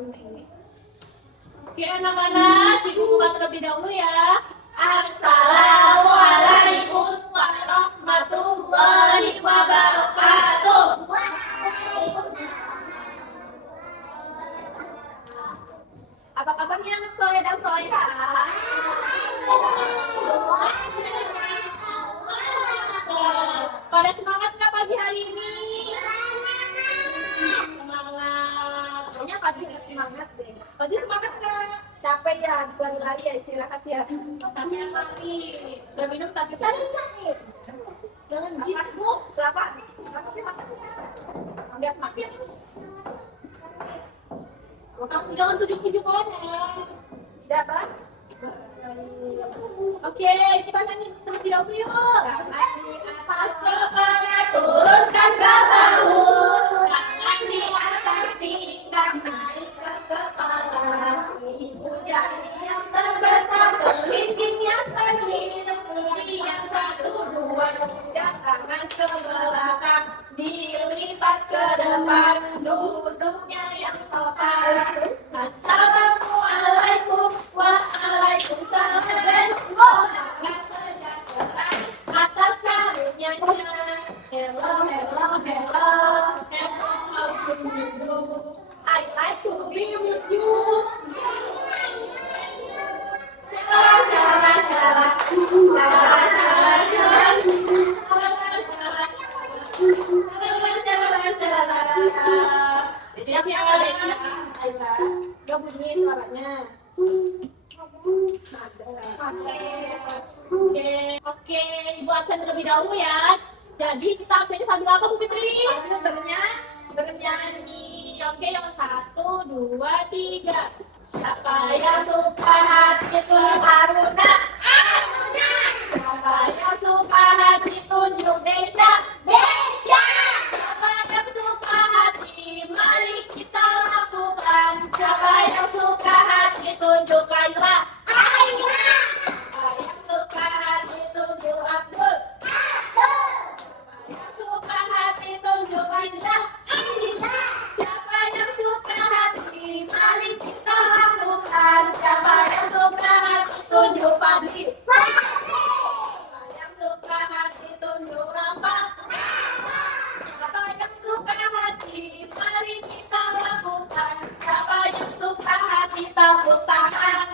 Oke anak-anak, ibu buka terlebih dahulu ya. Assalamualaikum warahmatullahi wabarakatuh. Apa kabarnya anak soleh dan solehah? Pada semangat nggak pagi hari ini? Semangat. Kayaknya pagi nggak semangat deh. Pagi semangat nggak? Capek ya, habis lari-lari ya, istirahat ya. Capek lari. Udah minum tapi sakit. Jangan gitu. Berapa? Berapa sih makan? Enggak semakin. Kamu jangan tunjuk-tunjuk orang. Tidak, Pak? Oke, kita nyanyi terlebih dahulu yuk. Atas kepala turunkan ke bahu, tangan di atas pinggang naik ke kepala. Ibu jari yang terbesar, kelingking yang kecil, kemudian 1, 2, 3 tangan ke belakang, dilipat ke depan, duduknya yang sopan. Assalamualaikum waalaikumsalam. Semangat sejahtera atas karunia-Nya. Hello, hello, hello, hello, how do you do? I like to be with you. Shala, shala, shala, shala, shala, shala, siap ya, Aila. Gak bunyi suaranya. Oke, Ibu absen terlebih dahulu ya. Jadi kita absennya sambil apa, Bu Fitri? Sambil bernyanyi. Oke, yang 1, 2, 3. Siapa yang suka hati Haruna? Siapa yang suka hati tunjuk Desya? Siapa yang suka hati? Mari kita lakukan. Siapa yang suka hati tunjuk Laila? Siapa yang suka hati tunjuk Abdul? Siapa yang suka hati tunjuk Aiza? Siapa yang suka hati? Mari kita lakukan. Siapa yang suka hati tunjuk Fadli? Siapa yang suka hati tunjuk Rafa? Siapa yang suka hati? Mari kita lakukan. Siapa yang suka hati? Tepuk tangan.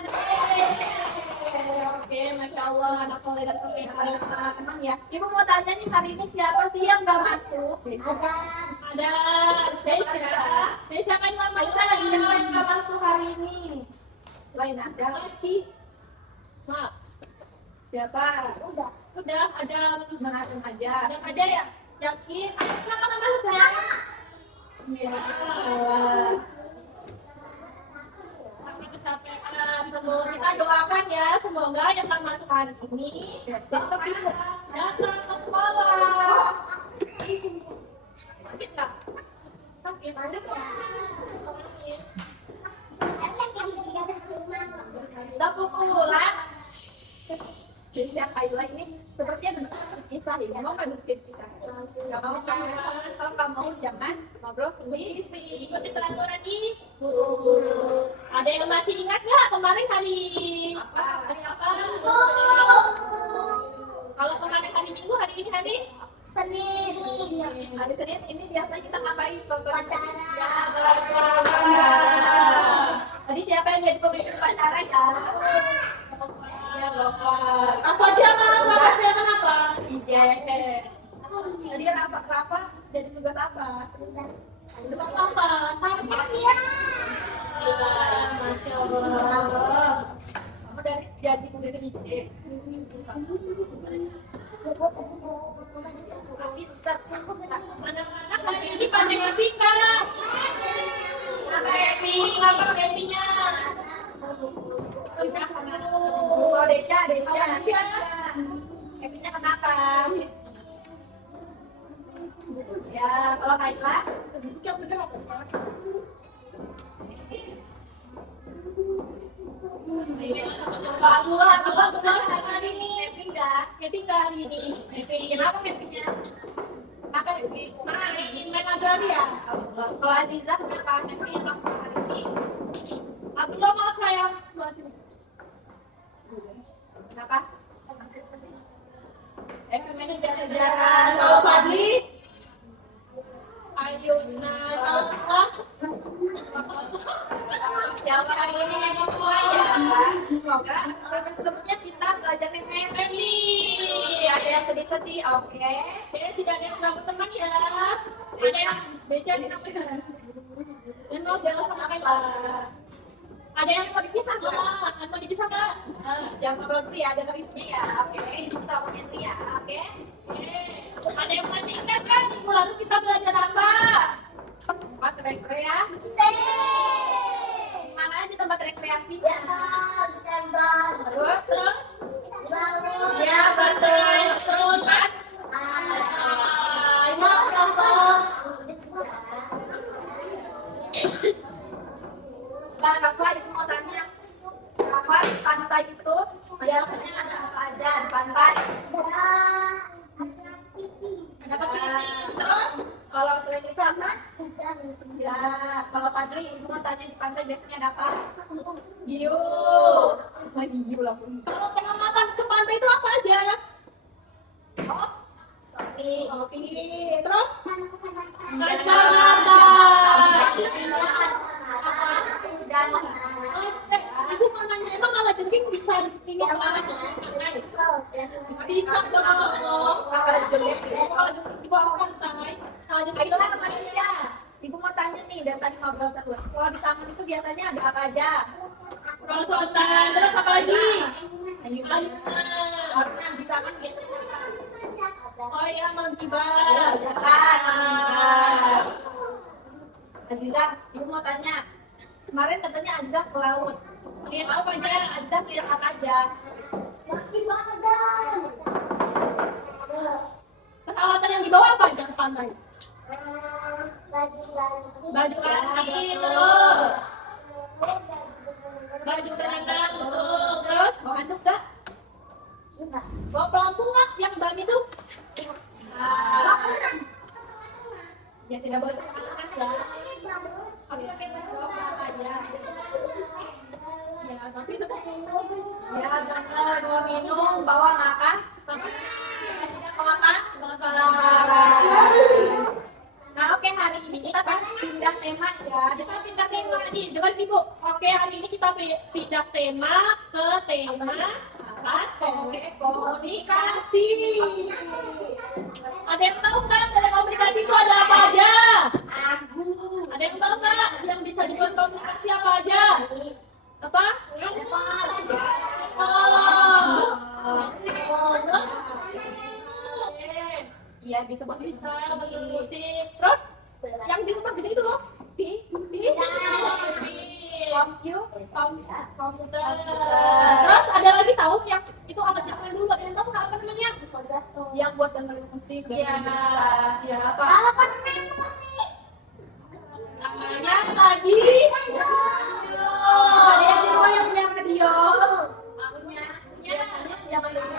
Oke, Masya Allah, anak soleh dan soleh pada senang ya. Ibu mau tanya nih, hari ini siapa sih yang nggak masuk? Ada Desya kan lama siapa yang nggak masuk hari ini? Selain ada lagi. Maaf. Siapa? Udah ada mengatur aja. Yang aja ya? Yakin? Kenapa nggak masuk saya? Iya. Karena kecapean. Semoga kita doakan ya, semoga yang akan masuk hari ini tetap bisa datang ke sekolah. Sakit nggak? Sakit. Udah pukulan. Desya Kaila ini sepertinya berpisah ya, mau nggak berpisah? Nggak mau kan? Kalau nggak mau jangan ngobrol sendiri. Ikuti peraturan ini. Ada yang masih ingat nggak kemarin hari apa? Hari apa? Kalau kemarin hari Minggu, hari ini hari Senin. Hari Senin ini biasanya kita ngapain? Upacara. Tadi siapa yang jadi pemimpin upacara ya? Ya, Bapak. Apa siapa? Kenapa? Ije. Tadi Rafa jadi tugas apa? Tugas apa? Masya Allah. Kamu dari jadi tugas Ije. Pintar, cukup anak-anak hari ini pandai happy kan? Apa happy-nya? Oh, Desya. Happy-nya kenapa? Ya, kalau Kaila, duduk yang bener apa sih? Alhamdulillah, Allah senang hari ini. Happy nggak hari ini? Happy. Kenapa happy-nya? Apa happy? Main lagi ya? Kalau Aziza kenapa happy hari ini? Aku lo mau sayang. Kenapa? Eksperimen jalan-jalan. Kalau Fadli? Ayuna nonton. Siapa hari ini yang semua ya? Semoga sampai seterusnya kita belajar memori. Ada yang sedih-sedih, oke? Tidak ada yang gabut teman ya. Ada yang biasanya tidak sedih. Dan mau jangan makan lah. Ada yang mau dipisah nggak? Mau dipisah nggak? Jangan ngobrol dulu ya, ada ibunya ya. Oke, ibu tahu yang dia. Oke. Ada yang masih ingat kan minggu lalu kita belajar apa? Tempat rekreasi. Mana aja tempat rekreasi? Ya, tembak. Terus? Lalu. Ya betul, betul kan? Ayo, kelompok. Rafa, itu mau tanya. Rafa, di pantai itu biasanya ada apa aja di pantai? Ada kepiting. Terus? Kalau selain itu apa? Ya, kalau Fadli, ibu mau tanya di pantai biasanya ada apa? Hiu. Hiu langsung. Kalau pengalaman ke pantai itu apa aja? Oh, kopi. Terus? Kacamata. Dan ibu mau nanya, emang ala jengking bisa ini kemana ke sungai? Bisa dong. Kalau jengking di bawah pantai, kalau jengking itu kan manusia. Ibu mau tanya nih, dari tadi ngobrol terus. Kalau di taman itu biasanya ada apa aja? Perosotan, terus apa lagi? Ayunan. Ayunan di taman biasanya apa? Oh iya, mengkibar. Mengkibar. Aziza, ibu mau tanya. Kemarin katanya Aziza ke laut. Lihat apa aja? Aziza lihat apa aja? Peralatan yang dibawa apa aja ke pantai? Baju kaki, terus baju berenang, betul. Terus bawa handuk gak? Bawa pelampung nggak? Yang ban itu? Ya tidak boleh makan ya. Aku pakai baju apa aja? Ya tapi itu minum. Ya jangan bawa minum, bawa makan. Bawa makan? Nah oke, hari ini kita kan pindah tema ya. Kita pindah tema nih, dengar ibu. Oke, hari ini kita pindah tema ke tema komunikasi. Ada yang tahu nggak dari komunikasi itu ada apa aja? Ada yang tahu nggak yang bisa dibuat komunikasi apa aja? Apa? Iya bisa buat bisa musik. Terus yang di rumah gede itu loh, komputer. Terus ada lagi tahu yang itu alat zaman dulu, ada yang tahu nggak apa namanya? Yang buat dengerin musik. Ya apa? Alat memori. Namanya tadi. Ada yang di rumah yang punya radio? Punya zaman dulu.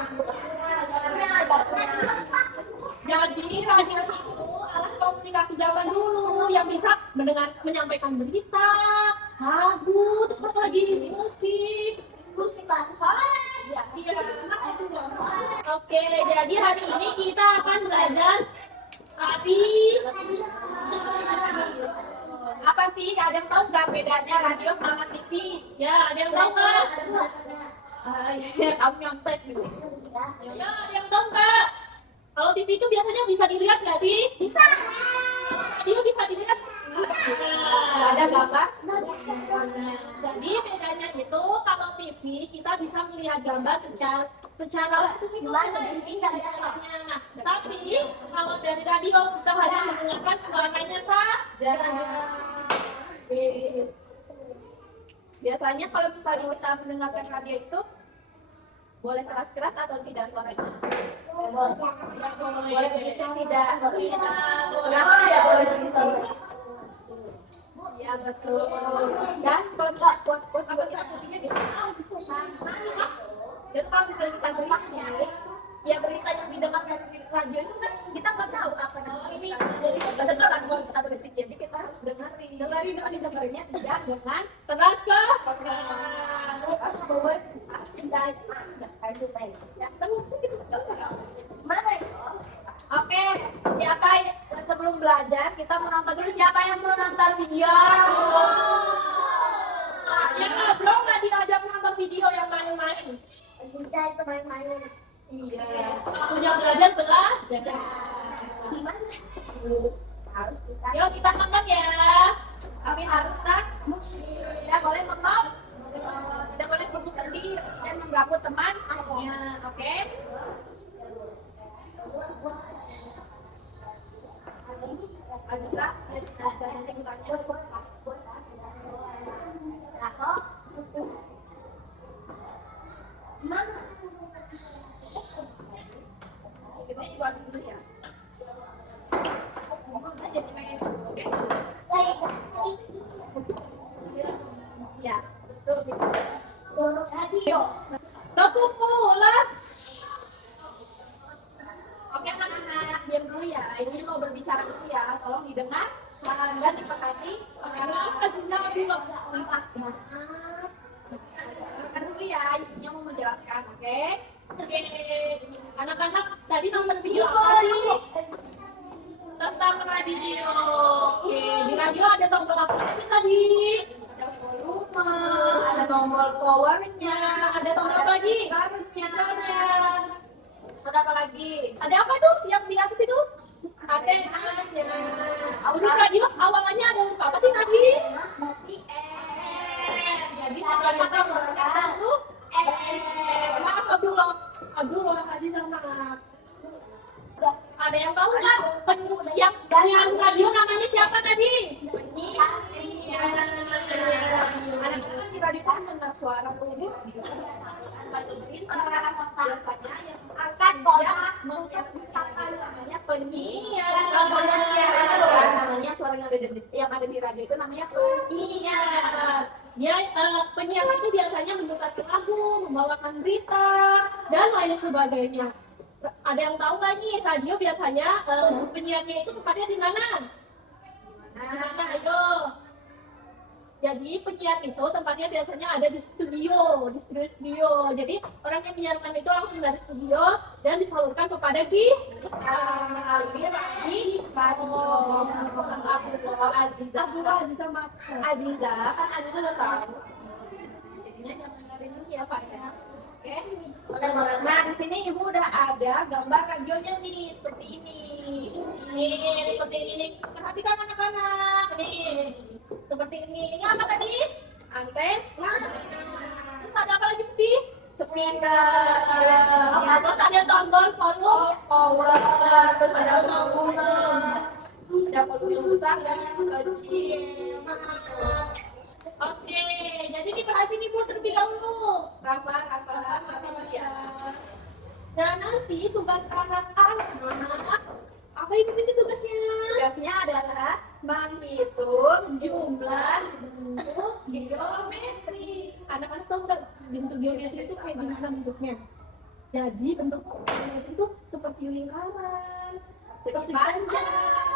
Jangan gini, radio itu alat komunikasi zaman dulu yang bisa menyampaikan berita, lagu, terus apa lagi musik langsung. Ya, iya. Oke, jadi hari ini kita akan belajar apa sih? Ada yang tahu nggak bedanya radio sama TV? Ya, ada yang tahu nggak? Kamu nyontek gitu. Ya, ada yang tahu nggak? Kalau TV itu biasanya bisa dilihat nggak sih? Bisa. Radio bisa dilihat? Nggak ada gambar? Jadi bedanya itu kalau TV kita bisa melihat gambar secara utuh itu gambarnya. Tapi kalau dari radio kita hanya mendengarkan suaranya saja. Biasanya kalau misalnya kita mendengarkan radio itu boleh keras-keras atau tidak suaranya? Boleh berisik tidak? Kenapa tidak boleh berisik? Ya betul. Dan kalau misalnya buat apa kita putihnya bisa dan kalau misalnya kita berisik, ya berita yang didengarkan di radio itu kan kita nggak tahu apa namanya ini. Jadi kedengaran kalau kita berisik, jadi kita harus dengerin dengerinnya dia dengan keras ke Cinta itu main-main. Iya. Waktunya belajar belajar. Gimana? Harus kita. Yuk kita makan ya. Kami harus tak. Tidak boleh mengop. Tidak boleh sibuk sendiri dan mengganggu teman. Ya, oke. Aziza, nanti aku tanya. Aku. Mana? Kita dibuat dulu ya. Aja dimainin dulu, oke? Ya, betul sih. Turun radio. Tepuk pulang. Oke anak-anak, diam dulu ya. Ini mau berbicara dulu ya. Tolong didengar dan dipahami. Karena Aziza belum maaf. Dengarkan dulu ya. Ibunya mau menjelaskan, oke? Oke. Anak-anak tadi nonton video apa sih? Tentang radio. Oke, di radio ada tombol apa aja tadi? Ada volume, ada tombol powernya, ada tombol apa lagi? Channelnya. Ada apa lagi? Ada apa tuh yang di atas itu? Antenanya. Dulu radio awalnya ada apa sih tadi? Jadi kita menggunakan itu maaf Abdullah Aziza maaf. Ada yang tahu nggak yang penyiar radio namanya siapa tadi? Penyiar. Anak-anak kan di radio itu tentang suara publik, bantu berita. Biasanya yang angkat dia menyiarkan namanya penyiar. Namanya suara yang ada di radio itu namanya penyiar. Dia penyiar itu biasanya memutarkan lagu, membawakan berita dan lain sebagainya. Ada yang tahu nggak nih radio biasanya penyiarnya itu tempatnya di mana? Nah, ayo. Jadi penyiar itu tempatnya biasanya ada di studio. Jadi orang yang menyiarkan itu langsung dari studio dan disalurkan kepada kita melalui radio. Aziza kan Aziza udah tahu. Jadinya jangan dengerin dulu ya Pak ya. Oke. Nah di sini ibu udah ada gambar radionya nih seperti ini. Nih seperti ini. Perhatikan anak-anak. Nih seperti ini. Ini apa tadi? Anten. Terus ada apa lagi sih? Speaker. Terus ada tombol volume, power. Terus ada volume. Ada volume yang besar dan yang kecil. Oke, jadi diperhatiin ibu terlebih dahulu. Rafa, dan nanti tugas anak-anak, apa ini tugasnya? Tugasnya adalah menghitung jumlah bentuk geometri. Anak-anak tahu nggak bentuk geometri itu kayak gimana bentuknya? Jadi bentuk geometri itu seperti lingkaran, segi panjang,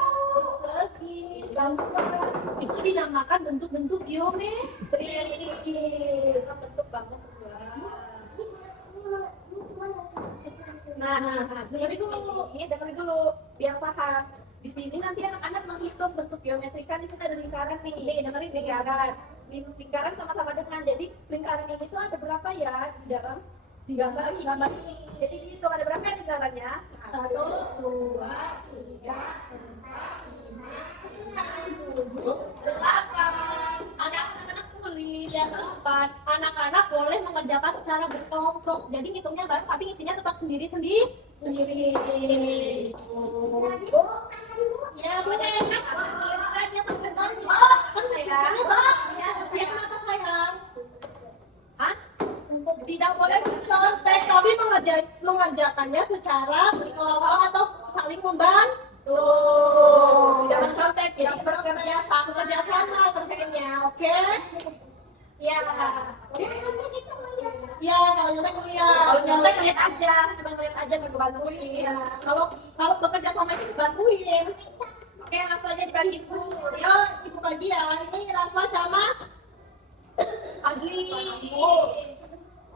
segi sempurna. Itu dinamakan bentuk-bentuk geometri. Bentuk banget. Nah, dengerin dulu, biar paham. Di sini nanti anak-anak menghitung bentuk geometri kan di sini ada lingkaran nih. Nih, dengerin lingkaran. Lingkaran sama-sama dengan. Jadi lingkaran ini tuh ada berapa ya di dalam gambar ini? Jadi itu ada berapa lingkarannya? 1, 2, 3, 4, 5, 6, 7, 8. Anak-anak tulis yang keempat. Anak-anak boleh mengerjakan secara berkelompok. Jadi hitungnya bareng tapi isinya tetap sendiri-sendiri. Ya boleh. Aja sampai nol. Sayang. Ya kenapa sayang? Hah? Tidak boleh mencontek, tapi mengerjakannya secara berkelompok atau saling membantu. Tidak mencontek, jadi bekerja sama kerjanya, oke? Ya. Ya, kalau nyontek lihat. Kalau nyontek lihat aja, cuma lihat aja nggak bantuin. Ya. Kalau bekerja sama itu dibantuin. Oke, langsung aja dibagi ibu. Ya, ibu bagi ya. Ini Rafa sama Agli.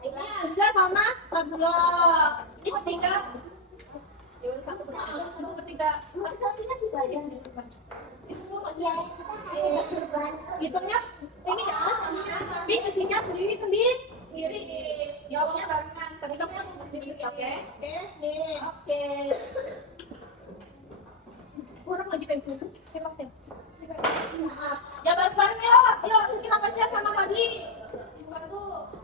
Ini Aza sama Abdullah. Ini bertiga. Ya udah satu bertiga. Tapi posisinya susah aja di depan. Itu hitungnya ini ya sama, tapi isinya sendiri jawabnya barengan, tapi kamu yang sendiri, oke? Oke. Kurang lagi pensil, kemas ya. Ya bareng-bareng yuk, kita kasih sama tadi. Bagus.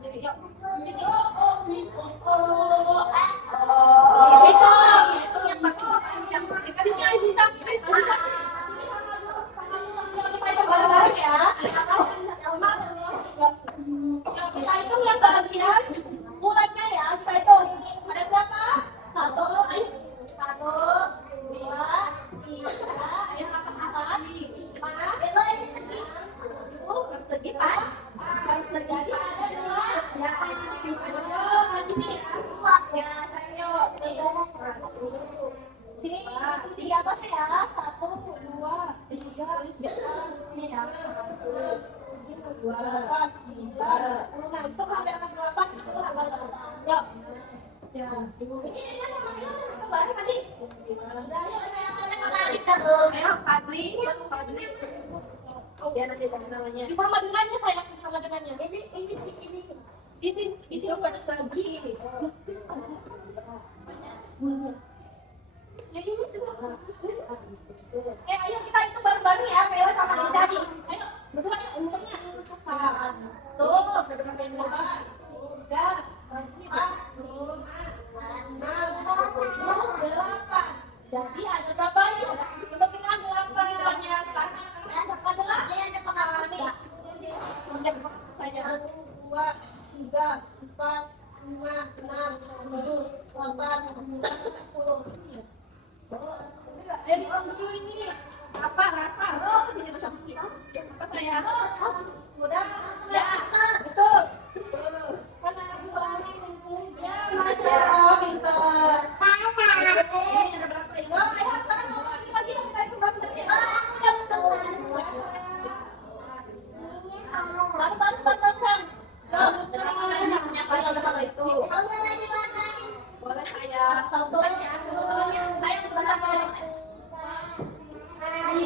Jadi yuk. Itu yang maksud yang dikasihnya isi sampai. Kita itu bareng-bareng ya. Kita itu yang sebagian mulainya ya, kita itu ada berapa? Satu, dua, tiga, yang atas apa? Persegi persegi sini di atas ya, 1, 2, 3, tulis biasa ini ya, 1, 2, 3, nah itu sampai angka 8 itu yuk. Ya, ini siapa namanya? Kembali tadi. Ayo, Fadli. Ya nanti kasih namanya. Sama dengannya sayang, sama dengannya. Ini. Di sini persegi. Ayo kita itu bareng-bareng ya, Mel sama si Dadi. Ayo, berdua ya untungnya. 1, 2, 3, 4, 8. Jadi ada berapa ya? Kita tinggal 8 nilainya. Saya 2, 3, 4, 5, 6, 7, 8, 9, 10. Dulu ini apa Rafa? Oh, jadi bahasa kita. Apa saya? Udah. Ya, betul. Mana ya, pintar. Ini ada berapa ini? Oh, ayo sekarang lagi kita itu baru tadi. Udah selesai. Bantu. Yang punya itu. Boleh saya. Saya sebentar. 5.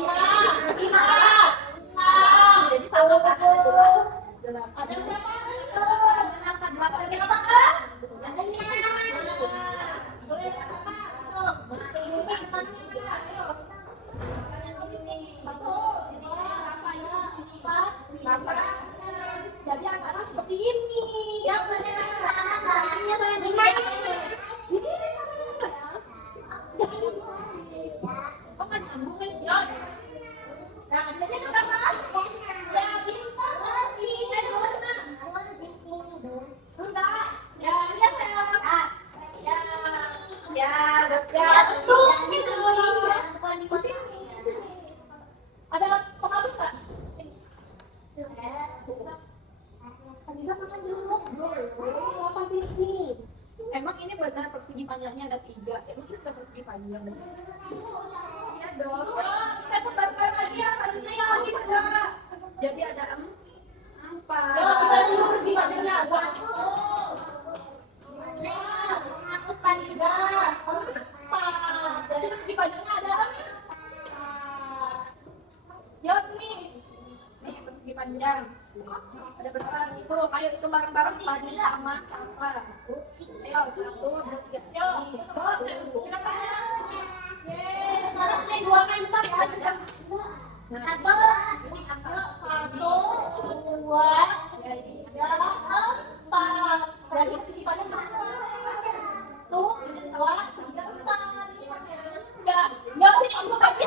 Jadi sama kan? Ada berapa? 8 kan? Boleh sama. Jadi anak-anak seperti ini. Yang ini saya ini. Nah, jadi berapa? Ya, bintang sih. Enggak. Ya, lihat saya. Ya, terus gitu. Ada pengaruh tak? Bisa makan dulu. 8 sini. Emang ini benar persegi panjangnya ada 3. Emang ini bukan persegi panjang. Iya dong. Kita bareng-bareng lagi ya. Selanjutnya yang lagi ada. Jadi ada 4. Ya, kita dulu persegi panjangnya. 1. 4. Jadi persegi panjangnya ada 4. Yuk nih. Nih persegi panjang. Ada berapa itu? Ayo itu bareng-bareng tadi sama. Ayo 1, 2, 3. Yuk. Silakan ya. Sekarang ini 2 kan bentar ya. Nah, ini angka 1, 2, 3, 4. Dan itu cicipannya tuh, ini salah, 3 bentar. Enggak, sini aku bagi.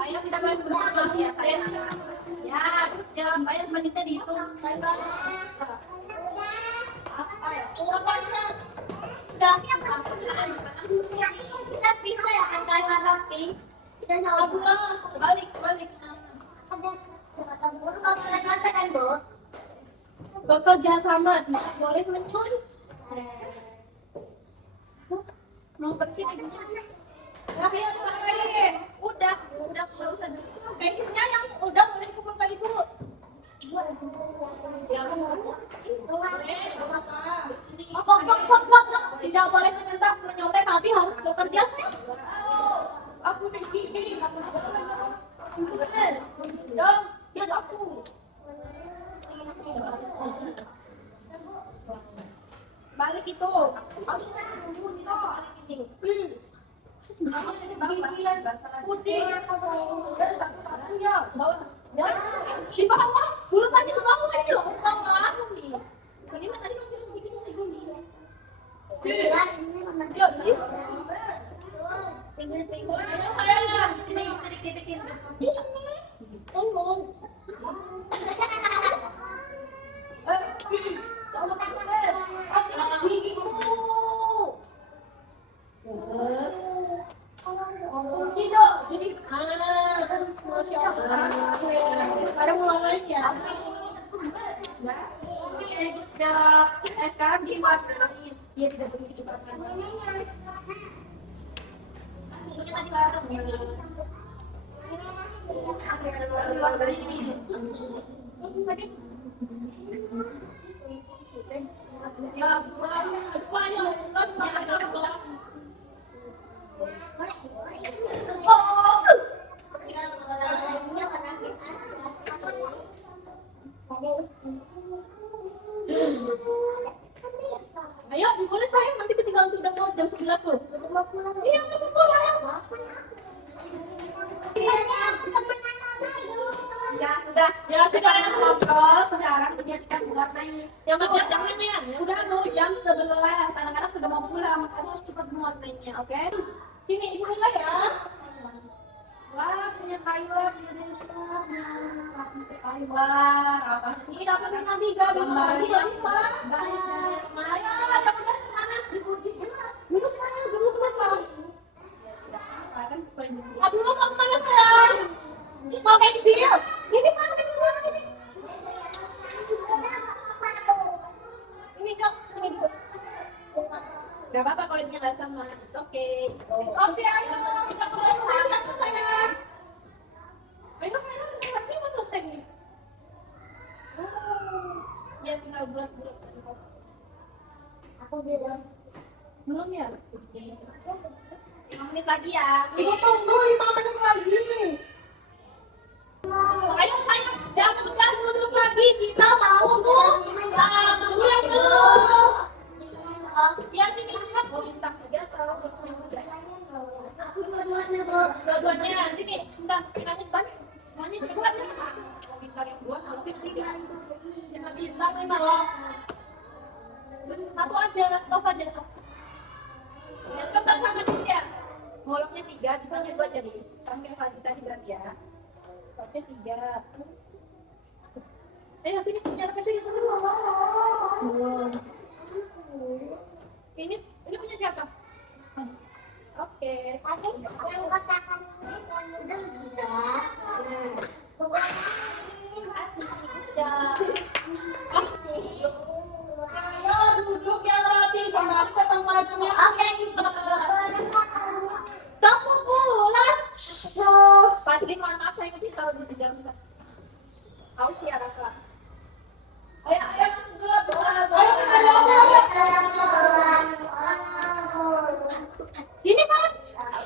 Saya tidak boleh sebelum ya saya. Ya, bayar selanjutnya dihitung. Bye-bye. Apa ya? Udah. Kita bisa ya angka rapi. Kita nyoba. Balik. Ada burung kalau kalian kan, Bu? Bekerja sama, tidak boleh menyun. Mau bersih ibunya. Kasih yang sampai. Udah usah. Pensilnya yang udah boleh dikumpulkan ibu. Ya, Tidak boleh menyentak, menyontek, tapi harus bekerja sih. Aku begini. Ya, aku. Balik itu. Balik ini. Putih. Di bawah. Dulu tadi ke bawah ini loh. Sama aku nih. Ini mah tadi kan bikin gini. Sini dikit-dikit. Ada mulai ya. Sekarang diwarnain. Dia tidak boleh kecepatan. Tentunya tadi bareng ya. Ayo, boleh sayang, nanti ketinggalan tuh udah mau jam 11 tuh. Iya, udah mau pulang. Ya sudah, sekarang ngobrol. Sekarang menjadikan mewarnai. Yang macam jangannya. Udah mau jam 11. Anak-anak sudah mau pulang, kamu harus cepat mewarnainya, oke? Sini, ibu Mila ya. Wah, punya Tyler di Indonesia. Masih Tyler. Apa sih? Dapat yang nanti gabung lagi ya, Lisa. Maya, yang udah kemana? Dulu kenapa? Aduh, lo mau kemana sayang? Mau pensil? Ini sana pensil sini. Ini kak, ini dulu. Gak apa-apa kalau dia nggak sama, it's okay. Oke, ayo kita mulai sayang. Ayo, ini mau selesai nih. Ya tinggal bulat-bulat. Aku bilang belum ya. 5 menit lagi ya. Ibu tunggu 5 menit lagi. Ayo sayang, jangan duduk lagi. Kita mau tuh pulang dulu. Ya sini kan bintang 3 kalau aku dua-duanya bro. Dua-duanya sini. Bentar, pinangin ban. Semuanya berdua aja. Bintang yang 2 kalau 3. Jangan bintang 5 loh. Satu aja, top aja. Yang sama dia. Moloknya 3, bintangnya 2 jadi. Sampai pagi tadi berarti ya. Topnya 3. Ayo sini, sampai sini. Ini punya siapa? Oke. Aku yang katakan udah juga. Asik udah. Ayo duduk yang rapi, kembali ke tempatnya. Oke. Kamu pulang. Padri, mohon maaf saya ingin taruh di dalam tas. Haus ya Raka. Ayo. Sini Sarah.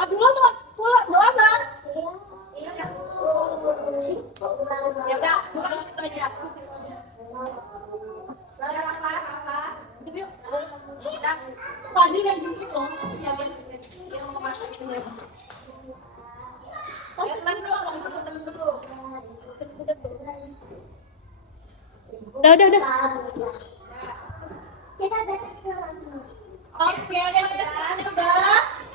Abdullah mau pulang doang kan? Ya udah, bukan situ aja. Saudara apa? Yuk. Kita Fadli dan Yusuf loh. Ya biar dia mau masak ini. Ya kelas dulu, kalau itu ketemu dulu. Udah. Kita datang sekarang. Oke, udah.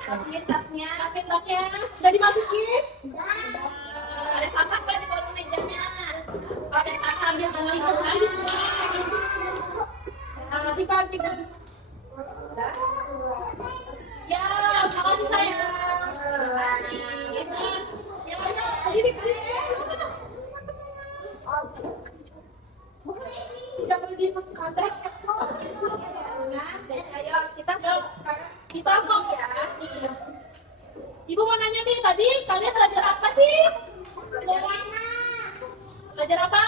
Masukin tasnya. Udah dimasukin? Ada sampah nggak di kolong mejanya? Ada sampah, ambil lagi. Masih Pak. Udah. Ya, makasih sayang. Ya, ini. Tidak perlu dimasukkan. Nah, ayo kita sekarang kita mau ya. Ibu mau nanya nih, tadi kalian belajar apa sih? Belajar apa?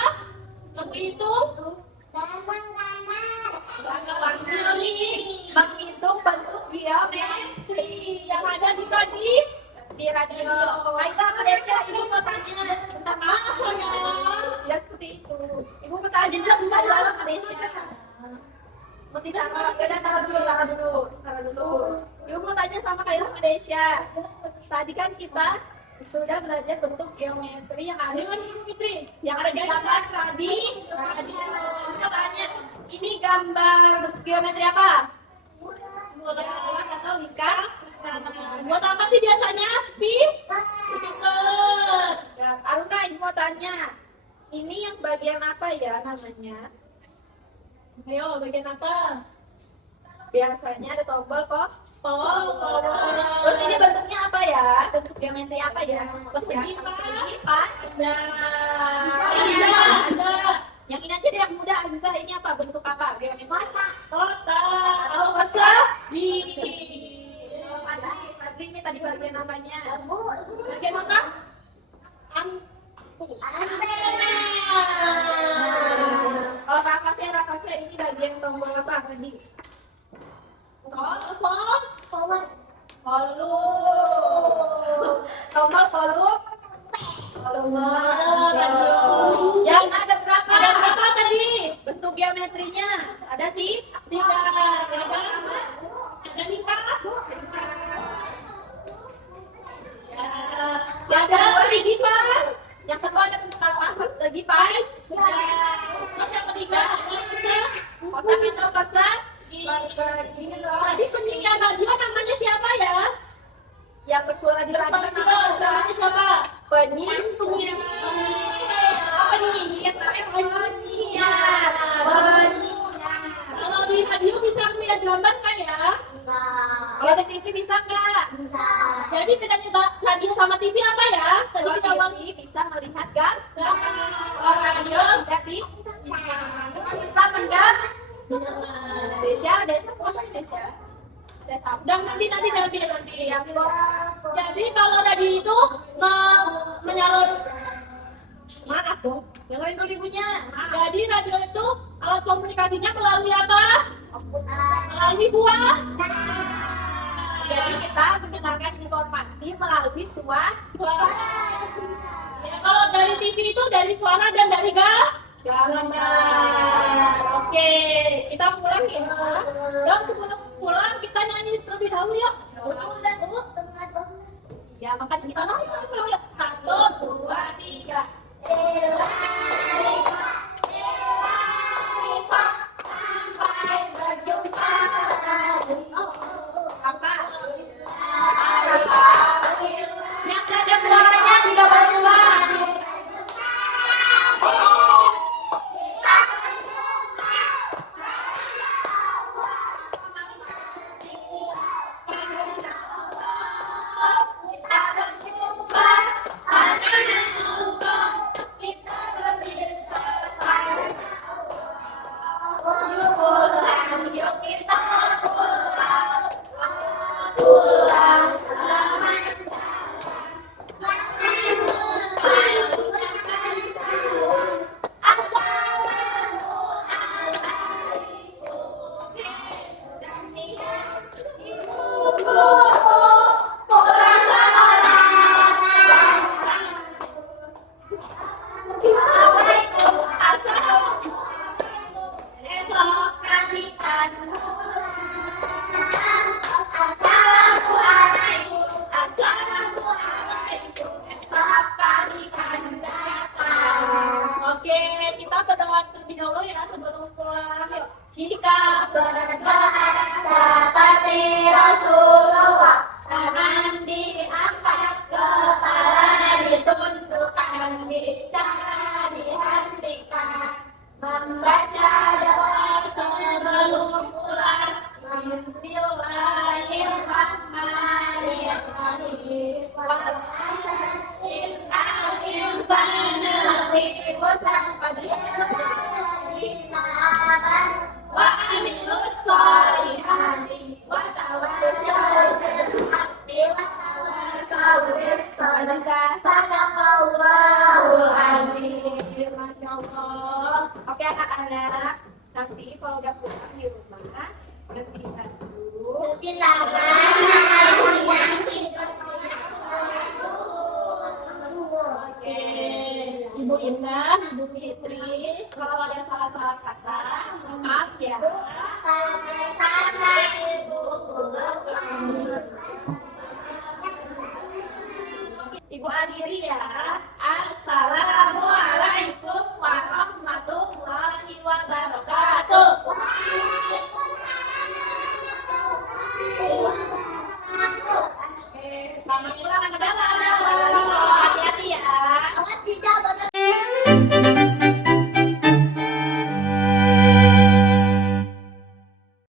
Menghitung. Menghitung bentuk geometri yang ada di radio. Ayolah Malaysia, ibu mau tanya tentang apa ya? Ya seperti itu. Ibu mau tanya tentang Malaysia. Mau tidak? Udah taruh dulu. Ibu mau tanya sama Kailah Malaysia. Tadi kan kita sudah belajar bentuk geometri yang ada di gambar tadi. Kita tanya, ini gambar bentuk geometri apa? Buat atau ikan? Buat apa sih biasanya? Speaker. Ya, Aruna, ibu mau tanya, ini yang bagian apa ya namanya? Ayo, bagian apa? Biasanya ada tombol kok. Terus ini bentuknya apa ya? Bentuk geometri apa ya? Persegi, Pak. Ada. Yang ini aja deh yang mudah. Aziza, ini apa? Bentuk apa? Geometri. Kotak. Atau persegi. Tadi ini tadi bagian apanya? Bagian apa? Kalau rakasnya ini bagian tombol apa tadi? Tombol yang ada berapa? Ada berapa tadi? Bentuk geometrinya ada tiga. Ada lima. Ya, ada persegi Pak. Yang kedua ada bentuk apa? Persegi Pak. Terus yang ketiga kotak atau persegi. Tadi penyiar radio namanya siapa ya? Yang bersuara di radio namanya siapa? Penyiar. Kalau di radio bisa melihat gambar kan ya? Kalau di TV bisa nggak? Bisa. Jadi bedanya radio sama TV apa ya? Kalau TV bisa melihat gambar. Kalau radio tidak bisa mendengar. Desa. Nanti. Jadi kalau radio itu menyalur mana dong? Dengerin dulu ibunya. Jadi radio itu alat komunikasinya melalui apa? Melalui buah. Jadi kita mendengarkan informasi melalui suara. Ya, kalau dari TV itu dari suara dan dari gambar. Oke, kita pulang ya. Dan sebelum pulang kita nyanyi terlebih dahulu ya. Ya, makanya kita pulang ya. 1, 2, 3. Sampai berjumpa. Yang ada suaranya tidak berubah. Kita berjumpa. di rumah, bertindak dulu. Cuci tangan, makan siang, Oke, Ibu Indah, Ibu Fitri, kalau ada salah-salah kata, maaf ya. sama-sama ibu guru. Ibu akhiri ya. Assalamualaikum warahmatullahi wabarakatuh. Oke, selamat ulang